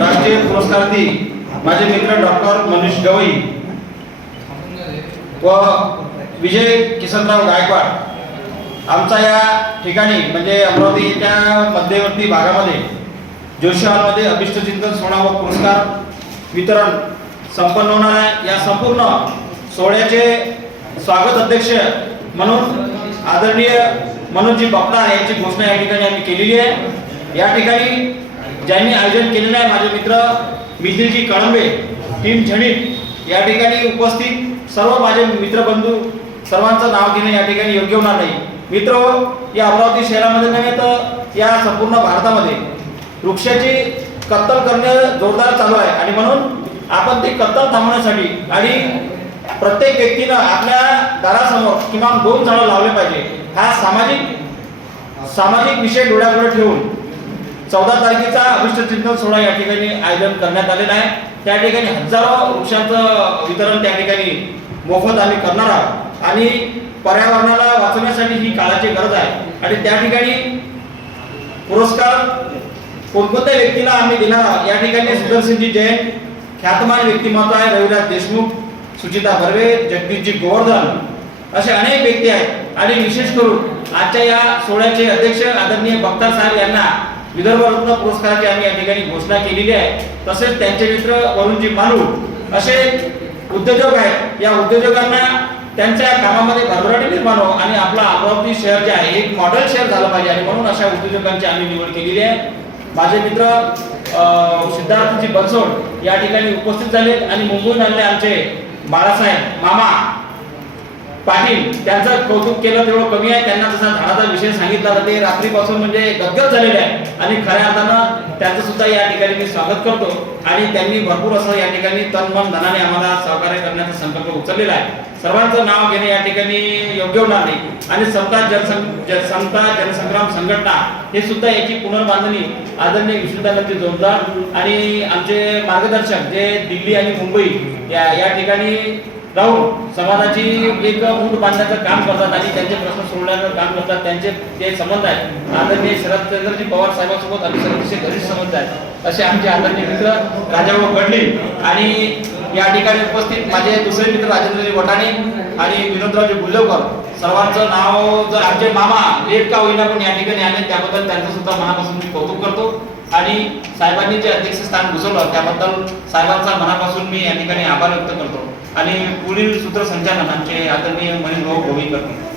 राष्ट्रीय विद्यार्थी माझे मित्र डॉक्टर मनीष गवई व विजय किसनराव गायकवाड. आमचा या ठिकाणी म्हणजे अमरावतीच्या मध्यवर्ती भागामध्ये जोशी अभिष्टचिंतन सोहळा व पुरस्कार वितरण संपन्न होणार आहे. या संपूर्ण सोहळ्याचे स्वागत अध्यक्ष म्हणून आदरणीय मनोजी बापणार यांची घोषणा या ठिकाणी आम्ही केलेली आहे. या ठिकाणी ज्यांनी आयोजन केलेलं आहे माझे मित्र मिथिलजी कळंबे टीम झणीत या ठिकाणी उपस्थित सर्व माझे मित्रबंधू सर्वांचं नाव घेणे या ठिकाणी योग्य होणार नाही. मित्र हो, या अमरावती शहरामध्ये नव्हे तर या संपूर्ण भारतामध्ये वृक्षाची कत्तल करणे जोरदार चालू आहे. आणि म्हणून आपण ती कत्तल थांबवण्यासाठी आणि प्रत्येक व्यक्तीनं आपल्या दारासमोर किमान दोन झाडं लावले पाहिजे. हा सामाजिक सामाजिक विषय डोळ्यापुढे ठेवून चौदा तारखेचा अभिष्ट चिंतन सोहळा या ठिकाणी आयोजन करण्यात आलेला आहे. त्या ठिकाणी हजारो वृक्षांचं वितरण त्या ठिकाणी मोफत आम्ही करणार आहोत. आणि पर्यावरणाला वाचवण्यासाठी ही काळाची गरज आहे. आणि त्या ठिकाणी पुरस्कार कोणकोणत्या व्यक्तीला आम्ही दिला या ठिकाणी सुदर्शनजी जैन ख्यातमान व्यक्तिमत्व आहे रविराज देशमुख सुचिता बर्वे जगदीशजी गोवर्धन असे अनेक व्यक्ती आहेत. आणि विशेष करून आजच्या या सोहळ्याचे अध्यक्ष आदरणीय बख्तार साहेब यांना विदर्भ रत्न पुरस्काराची आम्ही या ठिकाणी घोषणा केलेली आहे. तसेच त्यांचे मित्र वरुणजी मालू असे उद्योजक आहेत. या उद्योजकांना त्यांच्या कामामध्ये भरभराटी निर्माण हो आणि आपला अमरावती शहर जे आहे एक मॉडेल शहर झालं पाहिजे आणि म्हणून अशा उद्योजकांची आम्ही निवड केलेली आहे. माझे मित्र सिद्धार्थजी बनसोड या ठिकाणी उपस्थित झाले आणि मुंबईहून आणले आमचे बाळासाहेब मामा पाटील त्यांचं कौतुक केलं तेवढं कमी आहे. त्यांना जसा झाडाचा विषय सांगितला तर ते रात्रीपासून म्हणजे गदगद झालेले आहे. आणि खऱ्या अर्थानं त्यांचं सुद्धा या ठिकाणी मी स्वागत करतो. आणि त्यांनी भरपूर असं या ठिकाणी तन मन धनाने आम्हाला सहकार्य करण्याचा संकल्प उचललेला आहे. सर्वांचं नाव घेणे या ठिकाणी योग्य होणार नाही. आणि समता जनसं समता जनसंग्राम संघटना हे सुद्धा याची पुनर्बांधणी आदरणीय विष्णुदानंदजी जोरदार आणि आमचे मार्गदर्शक जे दिल्ली आणि मुंबई या या ठिकाणी राहून समाजाची एक मूठ बांधण्याचं काम करतात आणि त्यांचे प्रश्न सोडण्याचं काम करतात. त्यांचे जे संबंध आहेत आदरणीय शरदचंद्रजी पवार साहेबांसोबत आमचे अतिशय घरीच संबंध आहेत असे आमचे आदरणीय मित्र राजाभाऊ गडली आणि या ठिकाणी उपस्थित माझे दुसरे मित्र राजेंद्रजी वटाणे आणि विनोदरावजी गुल्लवकर सर्वांचं नाव जर आमचे मामा लेट का होईना पण या ठिकाणी आले त्याबद्दल त्यांचं सुद्धा मनापासून मी कौतुक करतो. आणि साहेबांनी जे अध्यक्षस्थान घुसवलं त्याबद्दल साहेबांचा मनापासून मी या ठिकाणी आभार व्यक्त करतो. आणि पुढील सूत्रसंचालन आमचे आदरणीय मनीष गोविंद करतो